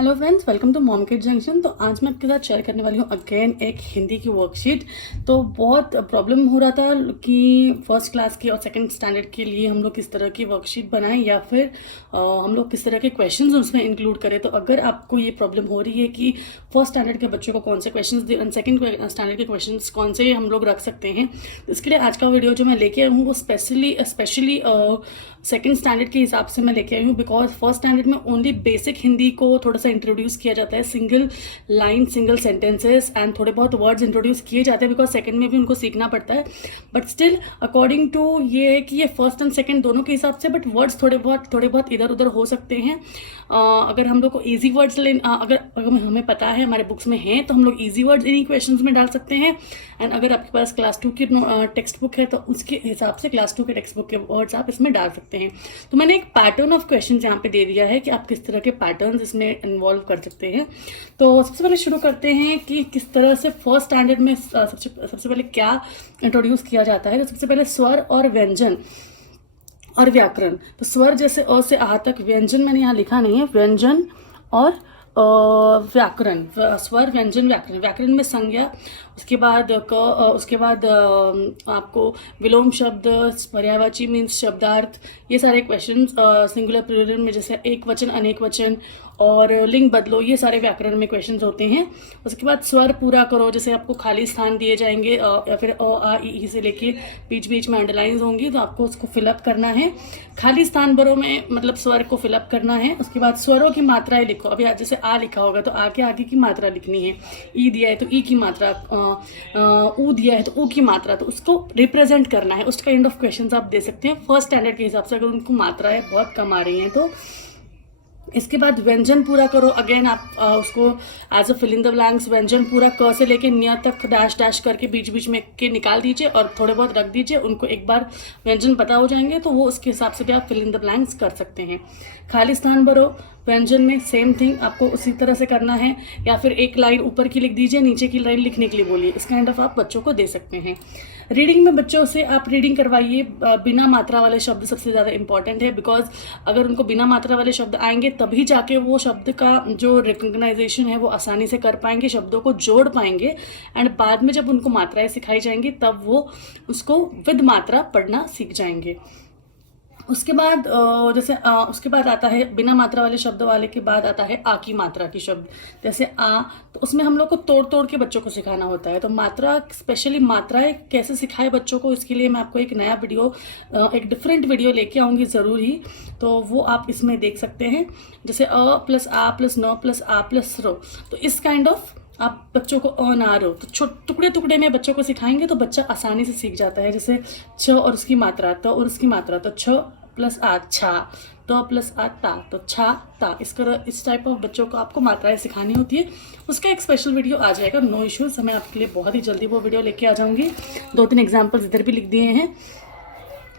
Hello friends, welcome to mom kid junction. तो आज मैं आपके साथ शेयर करने वाली हूँ अगेन एक हिंदी की वर्कशीट। तो बहुत प्रॉब्लम हो रहा था कि फर्स्ट क्लास की और सेकंड स्टैंडर्ड के लिए हम लोग किस तरह की वर्कशीट बनाएं या फिर हम लोग किस तरह के क्वेश्चंस उसमें इंक्लूड करें। तो अगर आपको ये प्रॉब्लम हो रही है कि फर्स्ट स्टैंडर्ड के बच्चों को कौन से क्वेश्चन सेकंड स्टैंडर्ड के क्वेश्चन कौन से हम लोग रख सकते हैं, तो इसके लिए आज का वीडियो जो मैं लेके आई हूँ वो स्पेशली सेकंड स्टैंडर्ड के हिसाब से मैं लेके आई हूँ। बिकॉज फर्स्ट स्टैंडर्ड में ओनली बेसिक हिंदी को थोड़ा सा इंट्रोड्यूस किया जाता है, single line single sentences and थोड़े बहुत वर्ड्स इंट्रोड्यूस किए जाते हैं, बिकॉज सेकंड में भी उनको सीखना पड़ता है। बट स्टिल अकॉर्डिंग टू ये है कि ये फर्स्ट एंड सेकंड दोनों के हिसाब से, बट वर्ड्स थोड़े बहुत इधर उधर हो सकते हैं। अगर हम लोग को ईजी वर्ड्स अगर हमें पता है, हमारे बुक्स में हैं, तो हम लोग ईजी वर्ड्स इन्हीं क्वेश्चन में डाल सकते हैं। एंड अगर आपके पास क्लास 2 की टेक्स्ट बुक है तो उसके हिसाब से क्लास 2 के टेक्स्ट बुक के वर्ड्स आप इसमें डाल सकते हैं। तो मैंने एक पैटर्न ऑफ क्वेश्चन यहाँ पे दे दिया है कि आप किस तरह के पैटर्न्स इसमें इन्वॉल्व कर सकते हैं। तो सबसे पहले शुरू करते हैं कि किस तरह से फर्स्ट स्टैंडर्ड में सबसे पहले क्या इंट्रोड्यूस किया जाता है। तो सबसे पहले स्वर और व्यंजन और व्याकरण। तो स्वर जैसे अ से आ तक, व्यंजन मैंने यहाँ लिखा नहीं है, व्यंजन और व्याकरण, स्वर व्यंजन व्याकरण। व्याकरण में संज्ञा, उसके बाद उसके बाद आपको विलोम शब्द, पर्यायवाची मीन्स शब्दार्थ, ये सारे क्वेश्चन सिंगुलर प्लूरल में जैसे एक वचन अनेक वचन और लिंग बदलो, ये सारे व्याकरण में क्वेश्चंस होते हैं। उसके बाद स्वर पूरा करो, जैसे आपको खाली स्थान दिए जाएंगे या फिर अ आ ई से लेके बीच बीच में अंडरलाइंस होंगी, तो आपको उसको फिलअप करना है। खाली स्थान भरो में मतलब स्वर को फिलअप करना है। उसके बाद स्वरों की मात्राएं लिखो। अभी जैसे आ लिखा होगा तो आ के आगे की मात्रा लिखनी है, ई दिया है तो ई की मात्रा, ऊ दिया है तो ऊ की मात्रा, तो उसको रिप्रेजेंट करना है। उस काइंड ऑफ क्वेश्चंस आप दे सकते हैं फर्स्ट स्टैंडर्ड के हिसाब से, अगर उनको मात्राएं बहुत कम आ रही हैं तो। इसके बाद व्यंजन पूरा करो। अगेन आप उसको as a fill in the blanks व्यंजन पूरा क से लेके न्य तक डैश डैश करके बीच बीच में के निकाल दीजिए और थोड़े बहुत रख दीजिए। उनको एक बार व्यंजन पता हो जाएंगे तो वो उसके हिसाब से भी आप फिल इन द ब्लैंक्स कर सकते हैं। खाली स्थान भरो, व्यंजन में सेम थिंग आपको उसी तरह से करना है, या फिर एक लाइन ऊपर की लिख दीजिए, नीचे की लाइन लिखने के लिए बोलिए। इस काइंड ऑफ आप बच्चों को दे सकते हैं। रीडिंग में बच्चों से आप रीडिंग करवाइए। बिना मात्रा वाले शब्द सबसे ज़्यादा इंपॉर्टेंट है, बिकॉज अगर उनको बिना मात्रा वाले शब्द आएंगे तभी जाके वो शब्द का जो रिकग्नाइजेशन है वो आसानी से कर पाएंगे, शब्दों को जोड़ पाएंगे। एंड बाद में जब उनको मात्राएं सिखाई जाएंगी तब वो उसको विद मात्रा पढ़ना सीख जाएंगे। उसके बाद उसके बाद आता है बिना मात्रा वाले शब्द वाले के बाद आता है आ की मात्रा की शब्द। जैसे आ, तो उसमें हम लोग को तोड़ तोड़ के बच्चों को सिखाना होता है। तो मात्रा, स्पेशली मात्राएं कैसे सिखाए बच्चों को, इसके लिए मैं आपको एक नया वीडियो, एक डिफरेंट वीडियो लेके आऊँगी ज़रूर ही, तो वो आप इसमें देख सकते हैं। जैसे अ प्लस आ प्लस न प्लस आ प्लस रो, तो इस काइंड ऑफ आप बच्चों को अ ना रो तो टुकड़े टुकड़े में बच्चों को सिखाएंगे तो बच्चा आसानी से सीख जाता है। जैसे छ और उसकी मात्रा, त और उसकी मात्रा, तो छ प्लस आ छा, तो प्लस आ ता, तो छा ता। इस टाइप ऑफ बच्चों को आपको मात्राएं सिखानी होती है। उसका एक स्पेशल वीडियो आ जाएगा, नो इश्यूज। मैं आपके लिए बहुत ही जल्दी वो वीडियो लेके आ जाऊंगी। 2-3 एग्जाम्पल्स इधर भी लिख दिए हैं।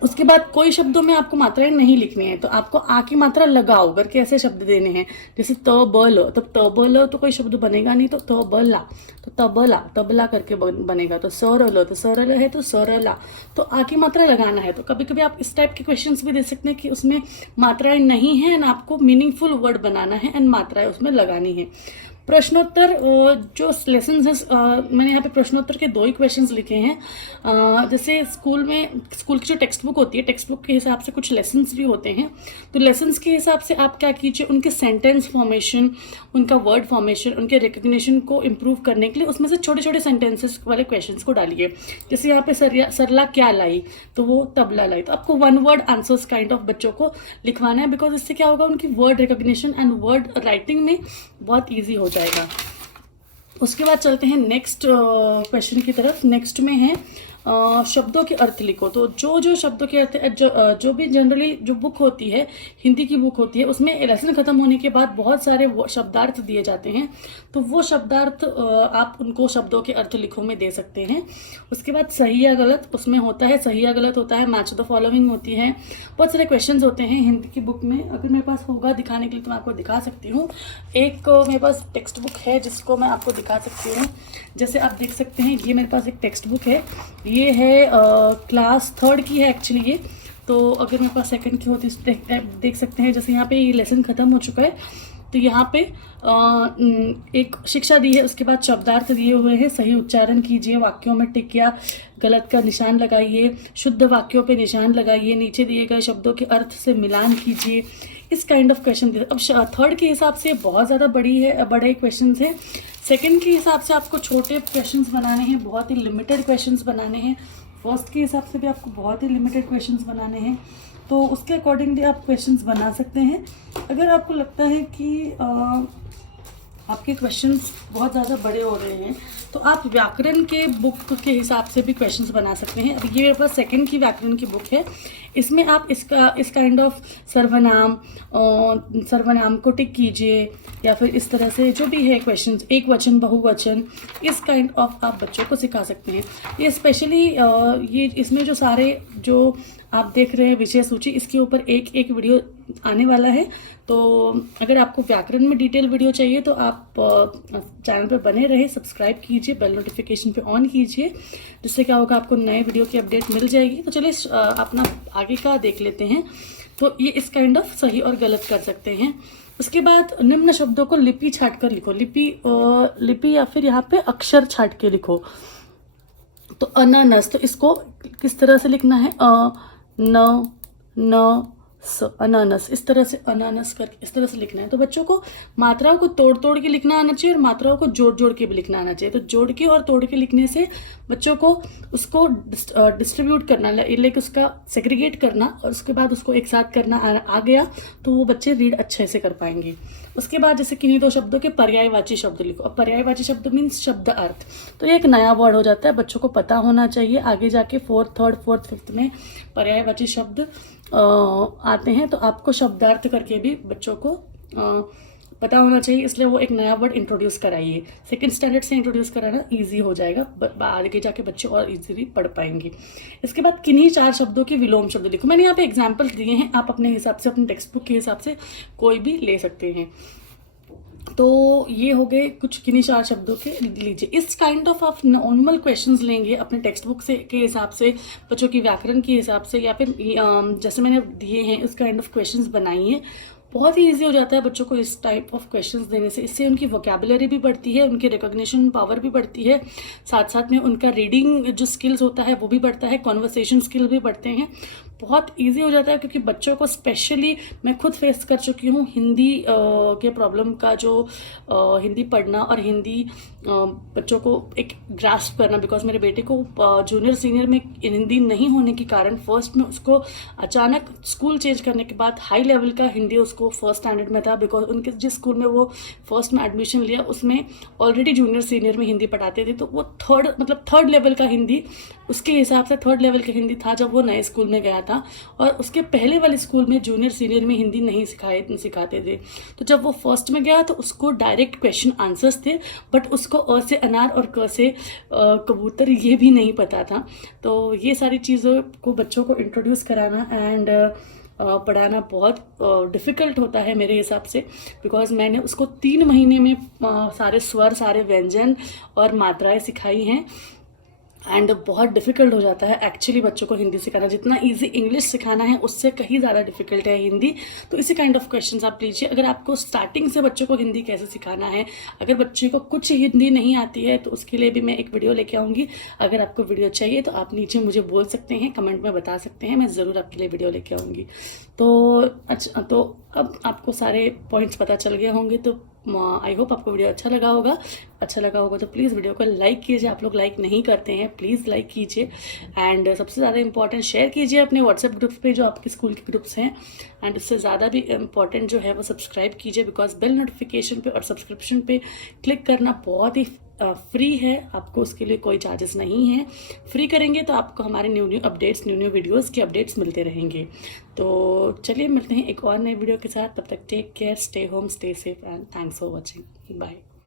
उसके बाद कोई शब्दों में आपको मात्राएं नहीं लिखनी है, तो आपको आ की मात्रा लगाओ करके ऐसे शब्द देने हैं। जैसे त ब ल, तब त ब ल तो कोई शब्द बनेगा नहीं, तो त ब ला, तो तबला तबला करके बनेगा। तो स र ल, तो स र ल है तो स र ला, तो आ की मात्रा लगाना है। तो कभी कभी आप इस टाइप के क्वेश्चंस भी दे सकते हैं कि उसमें मात्राएं नहीं है एंड आपको मीनिंगफुल वर्ड बनाना है एंड मात्राएं उसमें लगानी है। प्रश्नोत्तर, जो लेसन है, मैंने यहाँ पे प्रश्नोत्तर के 2 ही क्वेश्चंस लिखे हैं। जैसे स्कूल की जो टेक्स्ट बुक होती है, टेक्स्ट बुक के हिसाब से कुछ लेसन्स भी होते हैं। तो लेसन्स के हिसाब से आप क्या कीजिए, उनके सेंटेंस फॉर्मेशन, उनका वर्ड फॉर्मेशन, उनके रिकग्निशन को इम्प्रूव करने के लिए उसमें से छोटे छोटे सेंटेंसेस वाले क्वेश्चंस को डालिए। जैसे यहाँ पे सरला क्या लाई, तो वो तबला लाई। तो आपको 1 वर्ड आंसर्स काइंड ऑफ बच्चों को लिखवाना है, बिकॉज इससे क्या होगा, उनकी word recognition and word writing में बहुत ईजी हो जाएगा। उसके बाद चलते हैं नेक्स्ट क्वेश्चन की तरफ। नेक्स्ट में है शब्दों के अर्थ लिखो। तो जो शब्दों के अर्थ, जो भी जनरली जो बुक होती है, हिंदी की बुक होती है, उसमें लेसन खत्म होने के बाद बहुत सारे शब्दार्थ दिए जाते हैं। तो वो शब्दार्थ आप उनको शब्दों के अर्थ लिखो में दे सकते हैं। उसके बाद सही या गलत, उसमें होता है सही या गलत होता है, मैच द फॉलोइंग होती है, बहुत सारे क्वेश्चंस होते हैं हिंदी की बुक में। अगर मेरे पास होगा दिखाने के लिए तो मैं आपको दिखा सकती हूँ। एक मेरे पास टेक्स्ट बुक है जिसको मैं आपको दिखा सकती हूँ। जैसे आप देख सकते हैं, ये मेरे पास एक टेक्स्ट बुक है, ये है क्लास 3 की है एक्चुअली ये। तो अगर मेरे पास सेकंड की होती है देख सकते हैं, जैसे यहाँ पे ये लेसन ख़त्म हो चुका है। तो यहाँ पे एक शिक्षा दी है, उसके बाद शब्दार्थ दिए हुए हैं, सही उच्चारण कीजिए, वाक्यों में टिक या गलत का निशान लगाइए, शुद्ध वाक्यों पे निशान लगाइए, नीचे दिए गए शब्दों के अर्थ से मिलान कीजिए। इस काइंड ऑफ क्वेश्चन। अब थर्ड के हिसाब से बहुत ज़्यादा बड़े क्वेश्चन हैं। सेकंड के हिसाब से आपको छोटे क्वेश्चंस बनाने हैं, बहुत ही लिमिटेड क्वेश्चंस बनाने हैं। फर्स्ट के हिसाब से भी आपको बहुत ही लिमिटेड क्वेश्चंस बनाने हैं, तो उसके अकॉर्डिंगली आप क्वेश्चंस बना सकते हैं। अगर आपको लगता है कि आपके क्वेश्चंस बहुत ज़्यादा बड़े हो रहे हैं तो आप व्याकरण के बुक के हिसाब से भी क्वेश्चंस बना सकते हैं। अब ये मेरे पास सेकंड की व्याकरण की बुक है, इसमें आप इस काइंड ऑफ सर्वनाम को टिक कीजिए, या फिर इस तरह से जो भी है क्वेश्चंस, एक वचन बहुवचन, इस काइंड ऑफ आप बच्चों को सिखा सकते हैं। ये स्पेशली ये इसमें जो सारे जो आप देख रहे हैं विषय सूची, इसके ऊपर एक एक वीडियो आने वाला है। तो अगर आपको व्याकरण में डिटेल वीडियो चाहिए तो आप चैनल पर बने रहे, सब्सक्राइब कीजिए, बेल नोटिफिकेशन पे ऑन कीजिए, जिससे क्या होगा आपको नए वीडियो की अपडेट मिल जाएगी। तो चलिए अपना आगे का देख लेते हैं। तो ये इस काइंड ऑफ सही और गलत कर सकते हैं। उसके बाद निम्न शब्दों को लिपि छाट कर लिखो। लिपि या फिर यहाँ पे अक्षर छाट के लिखो। तो अनानस, तो इसको किस तरह से लिखना है? अनानस, इस तरह से अनानस करके इस तरह से लिखना है। तो बच्चों को मात्राओं को तोड़ तोड़ के लिखना आना चाहिए और मात्राओं को जोड़ जोड़ के भी लिखना आना चाहिए। तो जोड़ के और तोड़ के लिखने से बच्चों को उसको डिस्ट्रीब्यूट करना, लाइक उसका सेग्रीगेट करना और उसके बाद उसको एक साथ करना आ गया तो वो बच्चे रीड अच्छे से कर पाएंगे। उसके बाद जैसे किन्हीं दो शब्दों के पर्यायवाची शब्द लिखो। अब पर्यायवाची शब्द मीन्स शब्द अर्थ, तो ये एक नया वर्ड हो जाता है, बच्चों को पता होना चाहिए। आगे जाके थर्ड फोर्थ फिफ्थ में पर्यायवाची शब्द आते हैं, तो आपको शब्दार्थ करके भी बच्चों को पता होना चाहिए, इसलिए वो एक नया वर्ड इंट्रोड्यूस कराइए। सेकंड स्टैंडर्ड से इंट्रोड्यूस कराना इजी हो जाएगा, आगे जाके बच्चे और इजीली पढ़ पाएंगे। इसके बाद किन्हीं 4 शब्दों के विलोम शब्द लिखो। मैंने यहाँ पे एग्जाम्पल दिए हैं, आप अपने हिसाब से अपने टेक्स्ट बुक के हिसाब से कोई भी ले सकते हैं। तो ये हो गए कुछ किन्हीं 4 शब्दों के लीजिए। इस काइंड ऑफ आप नॉर्मल क्वेश्चंस लेंगे अपने टेक्स्ट बुक से के हिसाब से, बच्चों की व्याकरण के हिसाब से, या फिर जैसे मैंने दिए हैं इस काइंड ऑफ क्वेश्चंस बनाइए। बहुत ही ईजी हो जाता है बच्चों को इस टाइप ऑफ क्वेश्चंस देने से। इससे उनकी वोकैबुलरी भी बढ़ती है, उनकी रिकॉग्निशन पावर भी बढ़ती है, साथ साथ में उनका रीडिंग जो स्किल्स होता है वो भी बढ़ता है, कॉन्वर्सेशन स्किल भी बढ़ते हैं। बहुत इजी हो जाता है, क्योंकि बच्चों को स्पेशली मैं खुद फेस कर चुकी हूँ हिंदी के प्रॉब्लम का, जो हिंदी पढ़ना और हिंदी बच्चों को एक ग्रास्प करना। बिकॉज मेरे बेटे को जूनियर सीनियर में हिंदी नहीं होने के कारण फर्स्ट में उसको अचानक स्कूल चेंज करने के बाद हाई लेवल का हिंदी उसको फर्स्ट स्टैंडर्ड में था। बिकॉज उनके जिस स्कूल में वो फर्स्ट में एडमिशन लिया उसमें ऑलरेडी जूनियर सीनियर में हिंदी पढ़ाते थे, तो वो थर्ड लेवल का हिंदी, उसके हिसाब से थर्ड लेवल का हिंदी था जब वो नए स्कूल में गया था। और उसके पहले वाले स्कूल में जूनियर सीनियर में हिंदी नहीं सिखाते थे। तो जब वो फर्स्ट में गया तो उसको डायरेक्ट क्वेश्चन आंसर्स थे, बट उसको अ से अनार और क से कबूतर ये भी नहीं पता था। तो ये सारी चीज़ों को बच्चों को इंट्रोड्यूस कराना एंड पढ़ाना बहुत डिफ़िकल्ट होता है मेरे हिसाब से। बिकॉज मैंने उसको 3 महीने में सारे स्वर, सारे व्यंजन और मात्राएं सिखाई हैं। एंड बहुत डिफ़िकल्ट हो जाता है एक्चुअली बच्चों को हिंदी सिखाना। जितना इजी इंग्लिश सिखाना है उससे कहीं ज़्यादा डिफ़िकल्ट है हिंदी। तो इसी काइंड ऑफ क्वेश्चंस आप लीजिए। अगर आपको स्टार्टिंग से बच्चों को हिंदी कैसे सिखाना है, अगर बच्चे को कुछ हिंदी नहीं आती है तो उसके लिए भी मैं एक वीडियो लेके आऊँगी। अगर आपको वीडियो चाहिए तो आप नीचे मुझे बोल सकते हैं, कमेंट में बता सकते हैं, मैं ज़रूर आपके लिए वीडियो लेके आऊँगी। तो अच्छा, तो अब आपको सारे पॉइंट्स पता चल गए होंगे। तो आई होप आपको वीडियो अच्छा लगा होगा तो प्लीज़ वीडियो को लाइक कीजिए। आप लोग लाइक नहीं करते हैं, प्लीज़ लाइक कीजिए। एंड सबसे ज़्यादा इंपॉर्टेंट शेयर कीजिए अपने व्हाट्सएप ग्रुप पे जो आपके स्कूल के ग्रुप्स हैं। एंड उससे ज़्यादा भी इम्पॉर्टेंट जो है वो सब्सक्राइब कीजिए, बिकॉज बेल नोटिफिकेशन पे और सब्सक्रिप्शन पे क्लिक करना बहुत ही फ्री है, आपको उसके लिए कोई चार्जेस नहीं है। फ्री करेंगे तो आपको हमारे न्यू अपडेट्स, न्यू वीडियोस के अपडेट्स मिलते रहेंगे। तो चलिए मिलते हैं एक और नए वीडियो के साथ। तब तक take care, stay home, stay safe and thanks for watching. Bye.